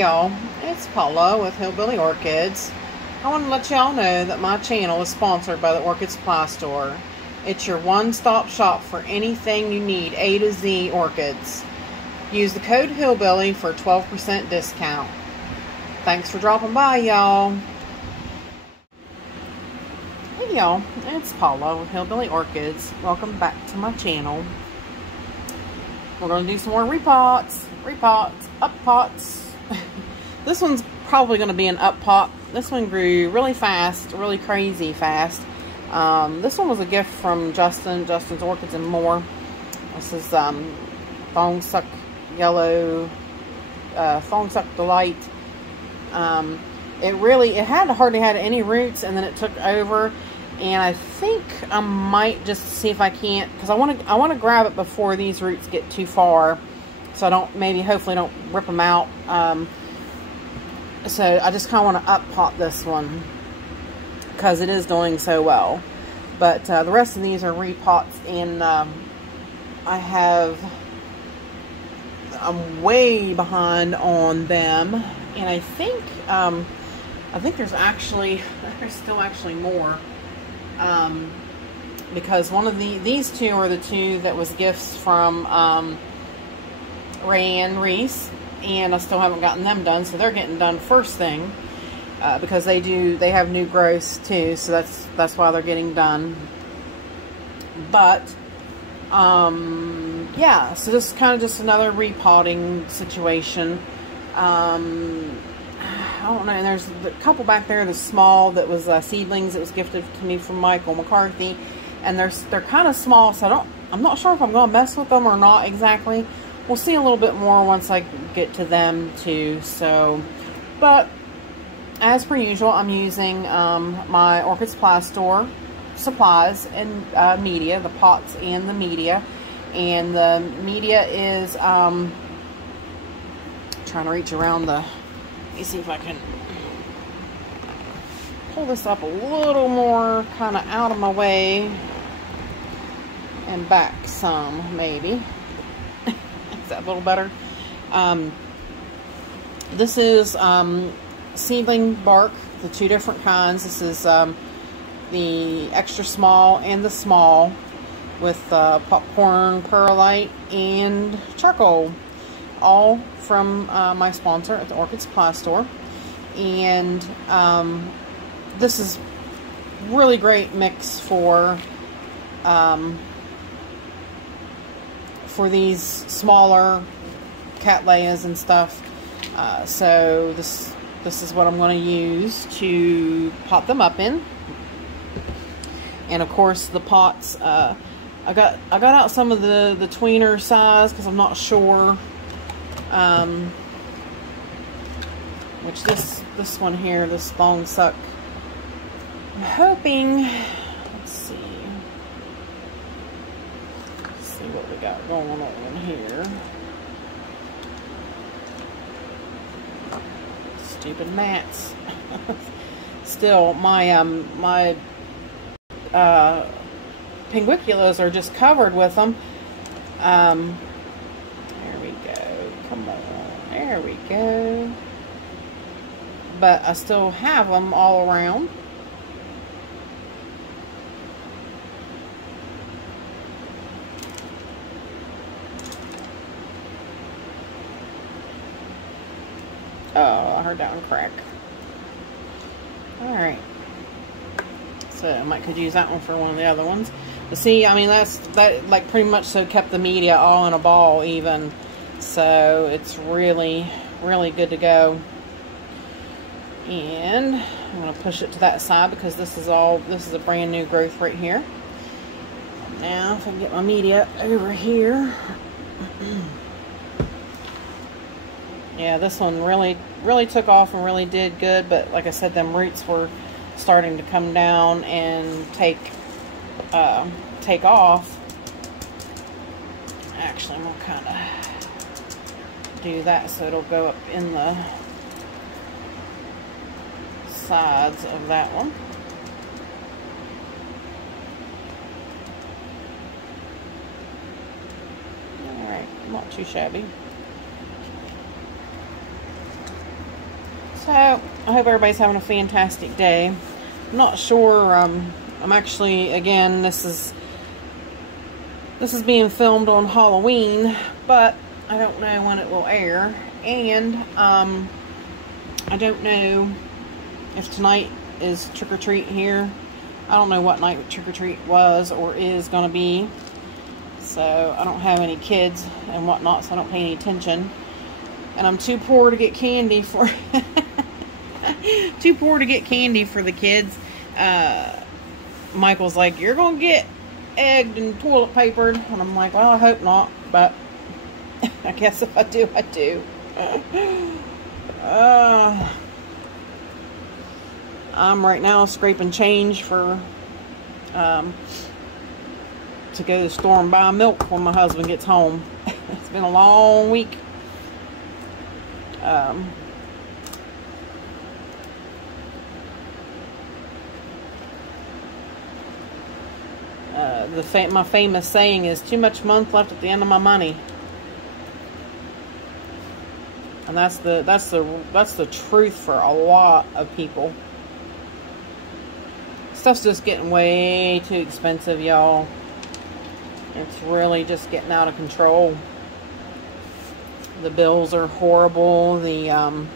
y'all, it's Paula with Hillbilly Orchids. I want to let y'all know that my channel is sponsored by the Orchid Supply Store. It's your one-stop shop for anything you need A to Z orchids. Use the code Hillbilly for a 12% discount. Thanks for dropping by, y'all. Hey y'all, it's Paula with Hillbilly Orchids. Welcome back to my channel. We're going to do some more repots, up pots. This one's probably going to be an up pot. This one grew really fast, really crazy fast. This one was a gift from Justin's Orchids and More. This is Thong Suck Yellow, Thong Suck Delight. It hardly had any roots, and then it took over. And I think I might just see if I can't, because I want to grab it before these roots get too far, so I don't, hopefully don't rip them out. So I just kind of want to up pot this one because it is doing so well. But the rest of these are repots, and I'm way behind on them, and I think there's still actually more. Because one of these two are the two that was gifts from Ray and Reese, and I still haven't gotten them done, so they're getting done first thing, because they have new growths too, so that's why they're getting done. But yeah, so this is kind of just another repotting situation. I don't know, and there's a couple back there, the small that was seedlings that was gifted to me from Michael McCarthy, and they're kind of small, so I'm not sure if I'm going to mess with them or not exactly. We'll see a little bit more once I get to them too. So, but as per usual, I'm using my Orchid Supply Store supplies and media, the pots and the media, and the media is trying to reach around the. Let me see if I can pull this up a little more, kind of out of my way, and back some, maybe. Is that a little better? This is seedling bark, the two different kinds. This is the extra small and the small, with popcorn, perlite, and charcoal. All from my sponsor at the Orchid Supply Store. And this is really great mix for these smaller cattleyas and stuff. So this is what I'm going to use to pot them up in. And of course the pots, I got out some of the tweener size because I'm not sure. Which this one here, this Thong Suck, I'm hoping, let's see what we got going on here. Stupid mats. Still, my my pinguiculas are just covered with them. Come on, there we go. But I still have them all around. Oh, I heard that one crack. Alright. So I could use that one for one of the other ones. But see, I mean, that like pretty much so kept the media all in a ball even. So it's really, really good to go. And I'm going to push it to that side because this is a brand new growth right here. Now if I can get my media over here. Yeah, this one really, really took off and really did good. But like I said, them roots were starting to come down and take off. Actually, I'm going to kind of do that so it'll go up in the sides of that one. Alright, not too shabby. So, I hope everybody's having a fantastic day. I'm not sure, I'm actually, again, this is being filmed on Halloween, but I don't know when it will air. And, I don't know if tonight is trick-or-treat here. I don't know what night trick-or-treat was or is going to be. So, I don't have any kids and whatnot, so I don't pay any attention. And I'm too poor to get candy for... too poor to get candy for the kids. Michael's like, you're going to get egged and toilet papered. And I'm like, well, I hope not. But I guess if I do, I do. I'm right now scraping change for to go to the store and buy milk when my husband gets home. It's been a long week. My famous saying is, too much month left at the end of my money. And that's the truth for a lot of people. Stuff's just getting way too expensive, y'all. It's really just getting out of control. The bills are horrible. The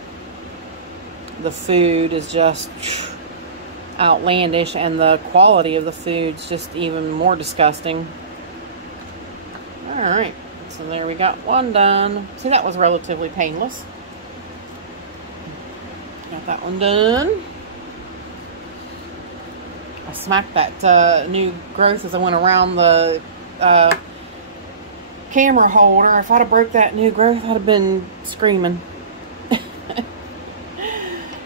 food is just outlandish, and the quality of the food's just even more disgusting. Alright, so there we got one done. See, that was relatively painless. Got that one done. I smacked that new growth as I went around the camera holder. If I'd have broke that new growth, I'd have been screaming.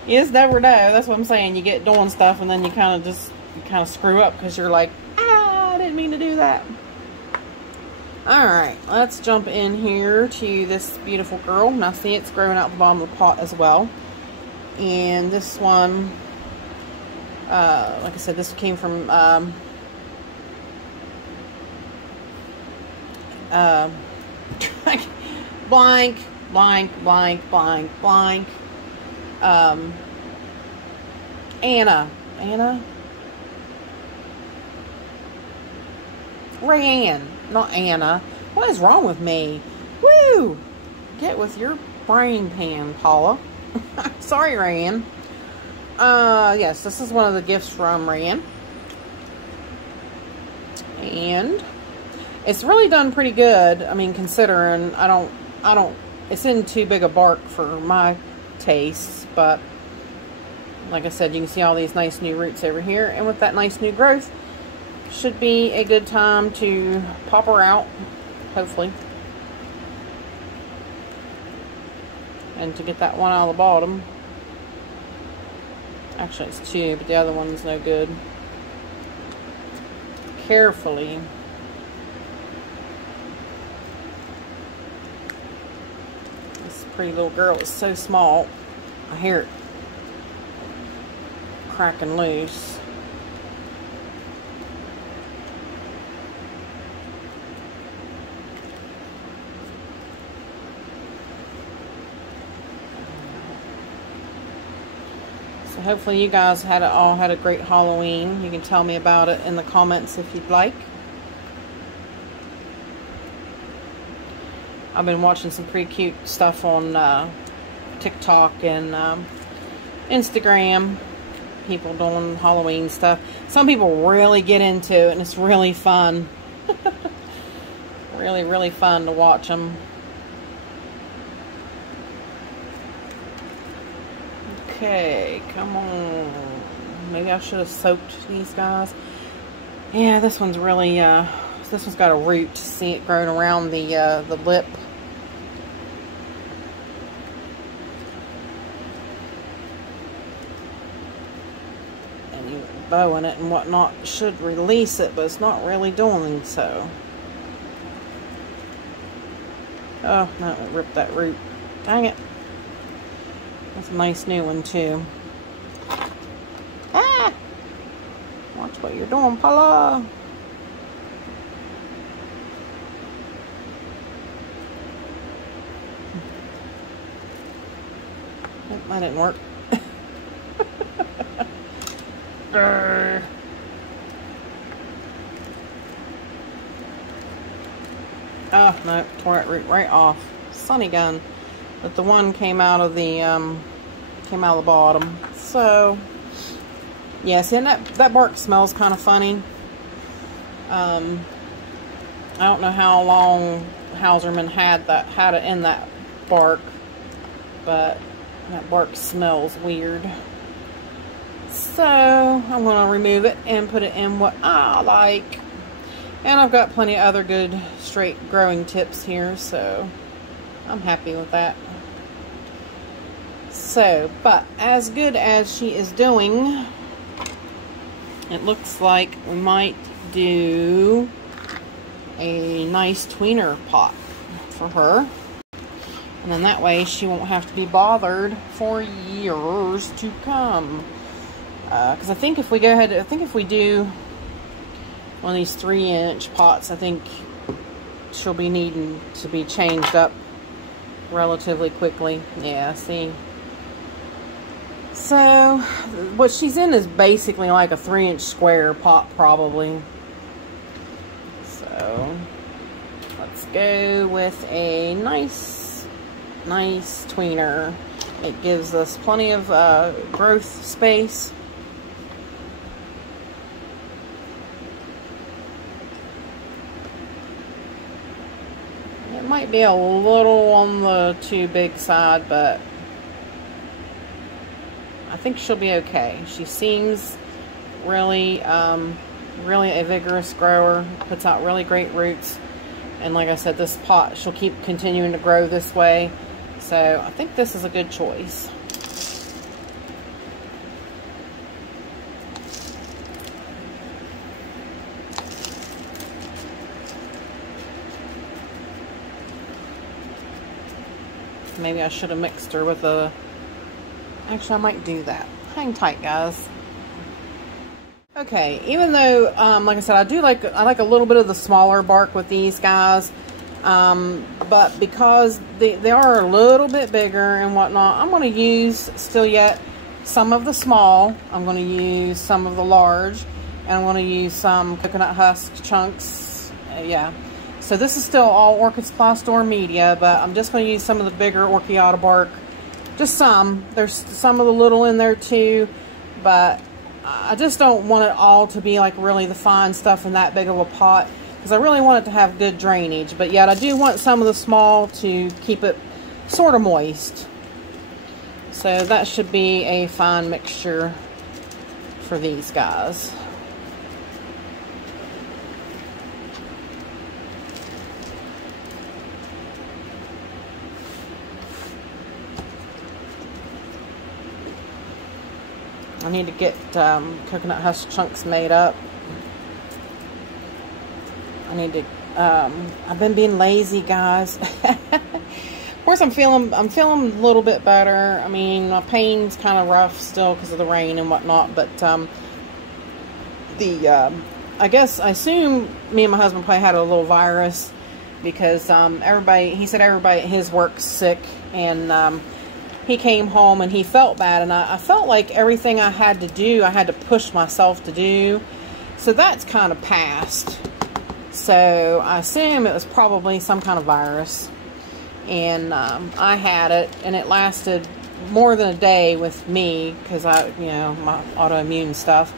You just never know. That's what I'm saying. You get doing stuff and then you kind of screw up because you're like, ah, I didn't mean to do that. Alright, let's jump in here to this beautiful girl. Now see, it's growing out the bottom of the pot as well. And this one, like I said, this came from blank, blank, blank, blank, blank. Anna. Rayanne, not Anna. What is wrong with me? Woo! Get with your brain pan, Paula. Sorry, Rayanne. Yes, this is one of the gifts from Rayanne. And it's really done pretty good. I mean, considering I don't, it's in too big a bark for my tastes, but like I said, you can see all these nice new roots over here, and with that nice new growth, should be a good time to pop her out, hopefully, and to get that one out of the bottom. Actually, it's two, but the other one's no good. Carefully. This pretty little girl is so small. I hear it cracking loose. So hopefully you guys all had a great Halloween. You can tell me about it in the comments if you'd like. I've been watching some pretty cute stuff on TikTok and Instagram. People doing Halloween stuff. Some people really get into it, and it's really fun. Really, really fun to watch them. Okay, come on. Maybe I should have soaked these guys. Yeah, this one's really, this one's got a root. See it growing around the lip. Bow in it and whatnot should release it, but it's not really doing so. Oh, no, it ripped that root. Dang it. That's a nice new one, too. Ah! Watch what you're doing, Paula. That didn't work. Oh, no, tore that root right off. Sunny gun. But the one came out of the bottom. So, yeah, see, and that bark smells kind of funny. I don't know how long Hauserman had it in that bark, but that bark smells weird. So, I'm going to remove it and put it in what I like. And I've got plenty of other good straight growing tips here, so I'm happy with that. So, but as good as she is doing, it looks like we might do a nice tweener pot for her. And then that way she won't have to be bothered for years to come. Because I think if we go ahead, if we do one of these 3-inch pots, I think she'll be needing to be changed up relatively quickly. Yeah, see. So, what she's in is basically like a 3-inch square pot, probably. So, let's go with a nice tweener. It gives us plenty of growth space. It might be a little on the too big side, but I think she'll be okay. She seems really, really a vigorous grower. Puts out really great roots. And like I said, this pot, she'll keep continuing to grow this way. So I think this is a good choice. Maybe I should have mixed her with a... Actually, I might do that. Hang tight, guys. Okay, even though, like I said, I like a little bit of the smaller bark with these guys, but because they are a little bit bigger and whatnot, I'm going to use still yet some of the small. I'm going to use some of the large, and I'm going to use some coconut husk chunks. Yeah. So this is still all Orchid Supply Store media, but I'm just going to use some of the bigger Orchiata bark. Just some. There's some of the little in there too, but I just don't want it all to be like really the fine stuff in that big of a pot, because I really want it to have good drainage, but yet I do want some of the small to keep it sort of moist. So that should be a fine mixture for these guys. I need to get coconut husk chunks made up. I need to. I've been being lazy, guys. Of course, I'm feeling a little bit better. I mean, my pain's kind of rough still because of the rain and whatnot. But I guess I assume me and my husband probably had a little virus, because he said everybody at his work's sick, and he came home and he felt bad, and I felt like everything I had to do, I had to push myself to do. So that's kind of passed. So I assume it was probably some kind of virus. And I had it, and it lasted more than a day with me, because my autoimmune stuff.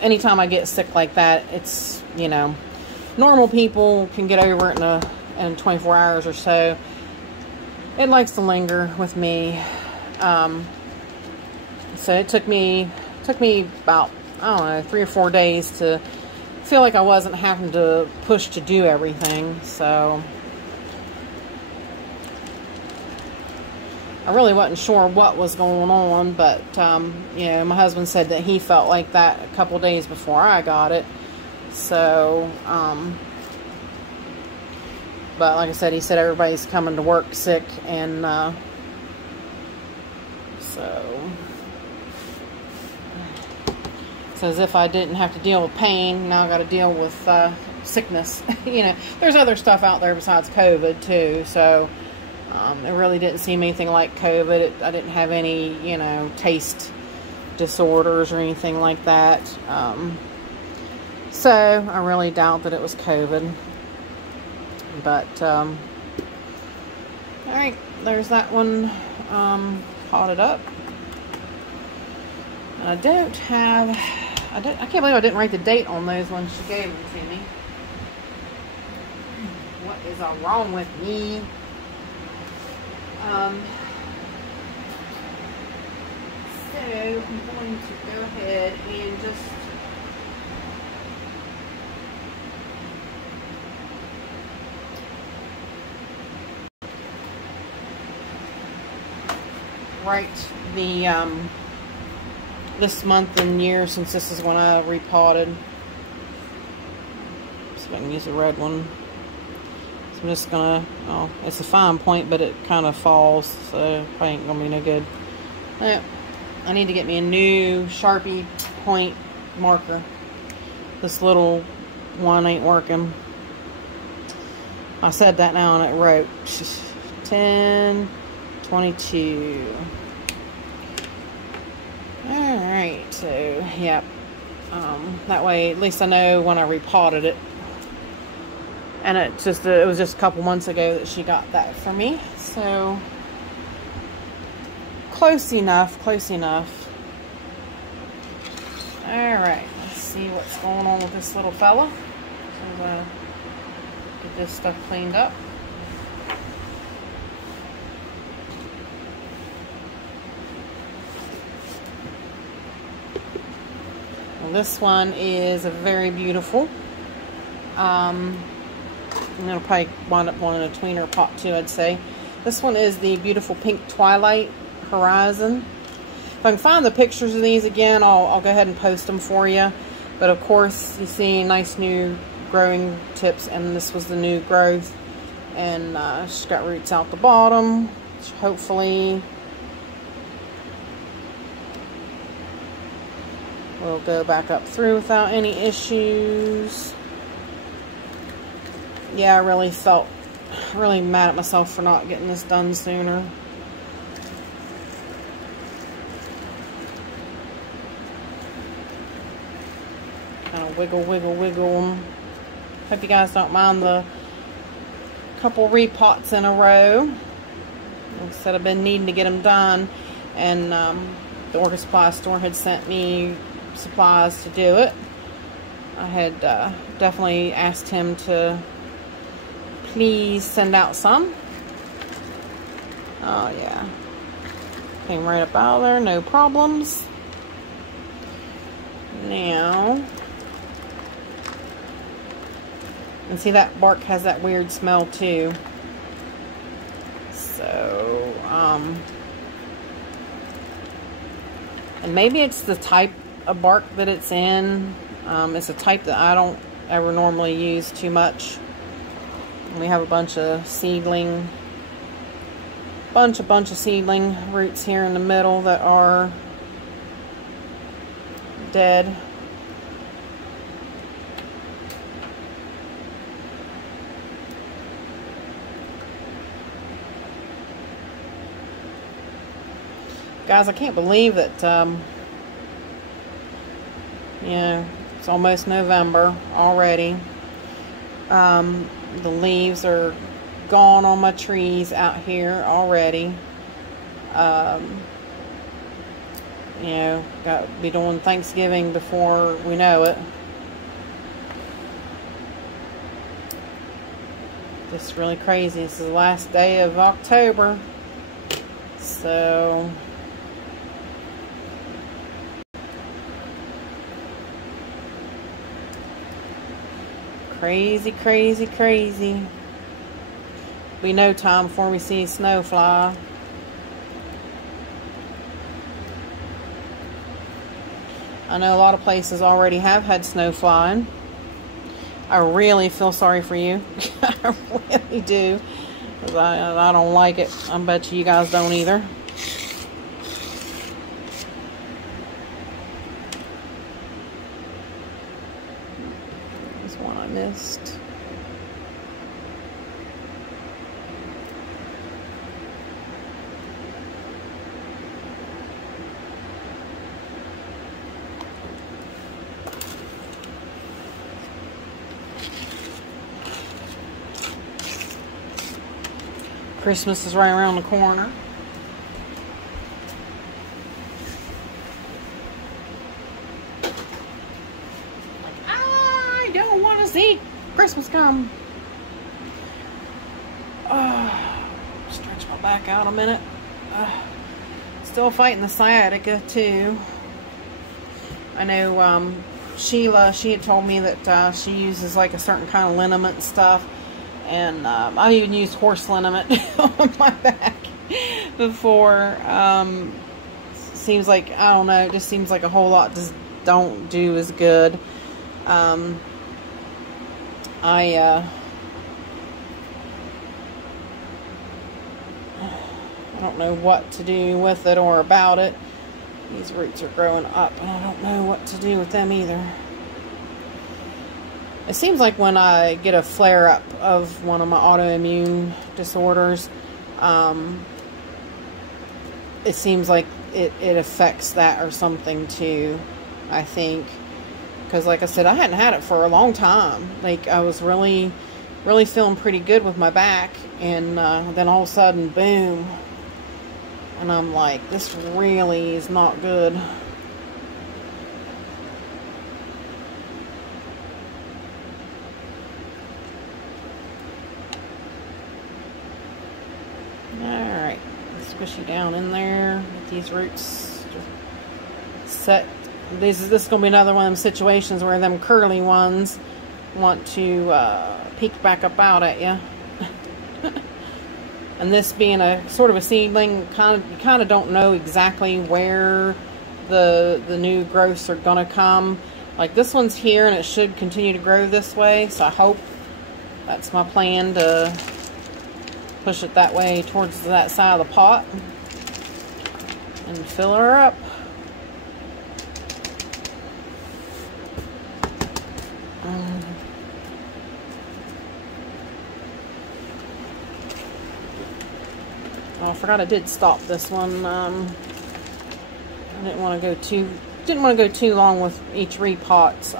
Anytime I get sick like that, it's, normal people can get over it in 24 hours or so. It likes to linger with me. So it took me about, I don't know, 3 or 4 days to feel like I wasn't having to push to do everything. So I really wasn't sure what was going on, but my husband said that he felt like that a couple days before I got it. So but like I said, he said everybody's coming to work sick, and so as if I didn't have to deal with pain, now I got to deal with sickness. There's other stuff out there besides COVID too. So it really didn't seem anything like COVID. I didn't have any, taste disorders or anything like that. So I really doubt that it was COVID. But, alright, there's that one potted up. I don't have, I can't believe I didn't write the date on those ones she gave them to me. What is wrong with me? So I'm going to go ahead and just write the this month and year, since this is when I repotted. So I can use a red one. So I'm just gonna, oh, it's a fine point, but it kind of falls, so probably ain't gonna be no good. I need to get me a new Sharpie point marker. This little one ain't working. I said that now and it wrote 10/22. Alright, so yeah. That way at least I know when I repotted it. And it was just a couple months ago that she got that for me. So close enough, close enough. Alright, let's see what's going on with this little fella. So, get this stuff cleaned up. Well, this one is a very beautiful. I'm going to probably wind up wanting a tweener pot too, I'd say. This one is the beautiful pink Twilight Horizon. If I can find the pictures of these again, I'll go ahead and post them for you. But of course, you see nice new growing tips, and this was the new growth. And she's got roots out the bottom, which hopefully will go back up through without any issues. Yeah, I really felt really mad at myself for not getting this done sooner. Kind of wiggle, wiggle, wiggle. Hope you guys don't mind the couple repots in a row. Like I said, I've been needing to get them done, and the Orchid Supply Store had sent me supplies to do it. I had definitely asked him to please send out some. Oh yeah, came right up out of there, no problems. Now, and see, that bark has that weird smell too. So, and maybe it's the type of bark that it's in. It's a type that I don't ever normally use too much. We have a bunch of seedling, bunch of seedling roots here in the middle that are dead. Guys, I can't believe that, yeah, it's almost November already. The leaves are gone on my trees out here already. You know, got to be doing Thanksgiving before we know it. Just really crazy. This is the last day of October. So crazy, crazy, crazy. Be no time before we see snow fly. I know a lot of places already have had snow flying. I really feel sorry for you. I really do. 'Cause I don't like it. I bet you guys don't either. There's one I missed. Christmas is right around the corner. Like, I don't want to see Christmas come. Stretch my back out a minute. Still fighting the sciatica too. I know Sheila, she had told me that she uses like a certain kind of liniment stuff, and I've even used horse liniment on my back before. Seems like, I don't know, it just seems like a whole lot just don't do as good. I don't know what to do with it or about it. These roots are growing up, and I don't know what to do with them either. It seems like when I get a flare-up of one of my autoimmune disorders, it seems like it affects that or something too, I think. Because like I said, I hadn't had it for a long time. Like, I was really feeling pretty good with my back, and then all of a sudden, boom. And I'm like, this really is not good. Alright, squish you down in there. Get these roots set. This is going to be another one of them situations where them curly ones want to peek back up out at you. And this being a sort of a seedling, you kind of don't know exactly where the new growths are going to come. Like, this one's here and it should continue to grow this way, so I hope that's my plan, to push it that way towards that side of the pot and fill her up. Oh, I forgot I did stop this one. I didn't want to go too long with each repots.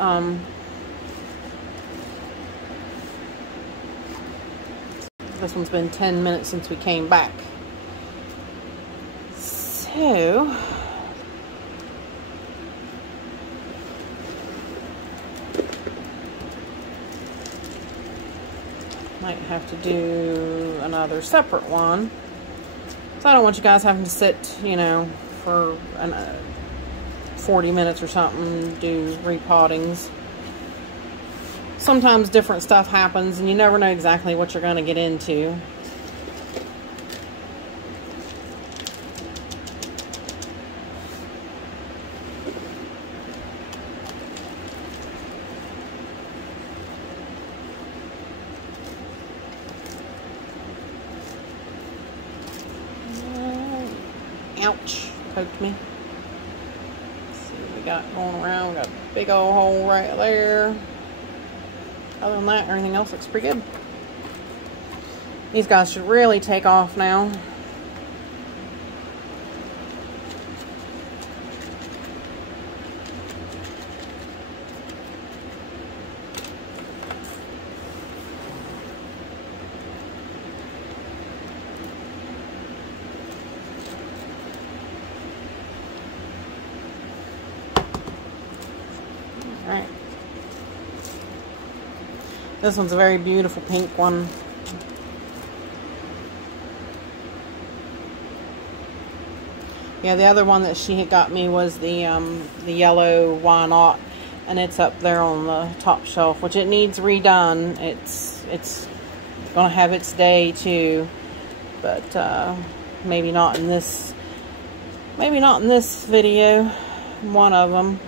This one's been 10 minutes since we came back. So might have to do another separate one. So I don't want you guys having to sit, you know, for 40 minutes or something, do repottings. Sometimes different stuff happens and you never know exactly what you're going to get into. Ouch, poked me. Let's see what we got going around. We got a big old hole right there. Other than that, everything else looks pretty good. These guys should really take off now. Alright. This one's a very beautiful pink one. Yeah, the other one that she had got me was the yellow why not, and it's up there on the top shelf, which it needs redone. It's gonna have its day too, but maybe not in this video. One of them.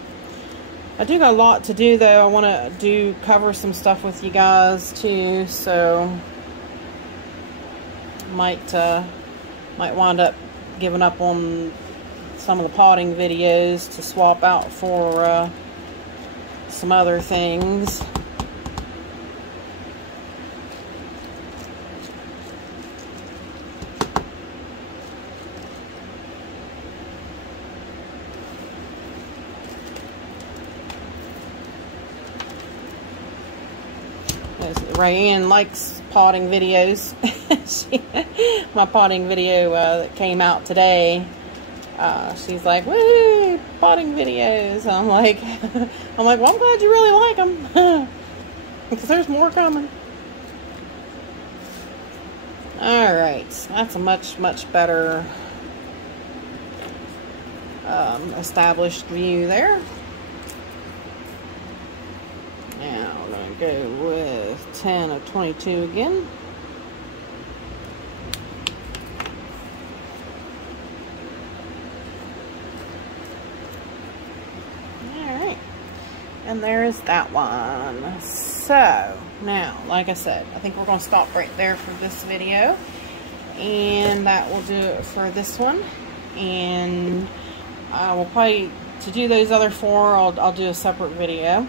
I do got a lot to do though. I want to cover some stuff with you guys too, so might wind up giving up on some of the potting videos to swap out for some other things. Rayanne likes potting videos. My potting video that came out today. She's like, "Woo, potting videos." I'm like, well, I'm glad you really like them, because there's more coming. All right, that's a much better established view there. Now we're going to go with 10 of 22 again. Alright, and there's that one. So, now, like I said, I think we're going to stop right there for this video. And that will do it for this one. And I will probably, to do those other 4, I'll do a separate video.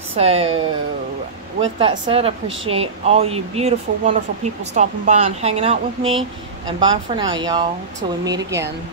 So, with that said, I appreciate all you beautiful, wonderful people stopping by and hanging out with me. And bye for now, y'all, till we meet again.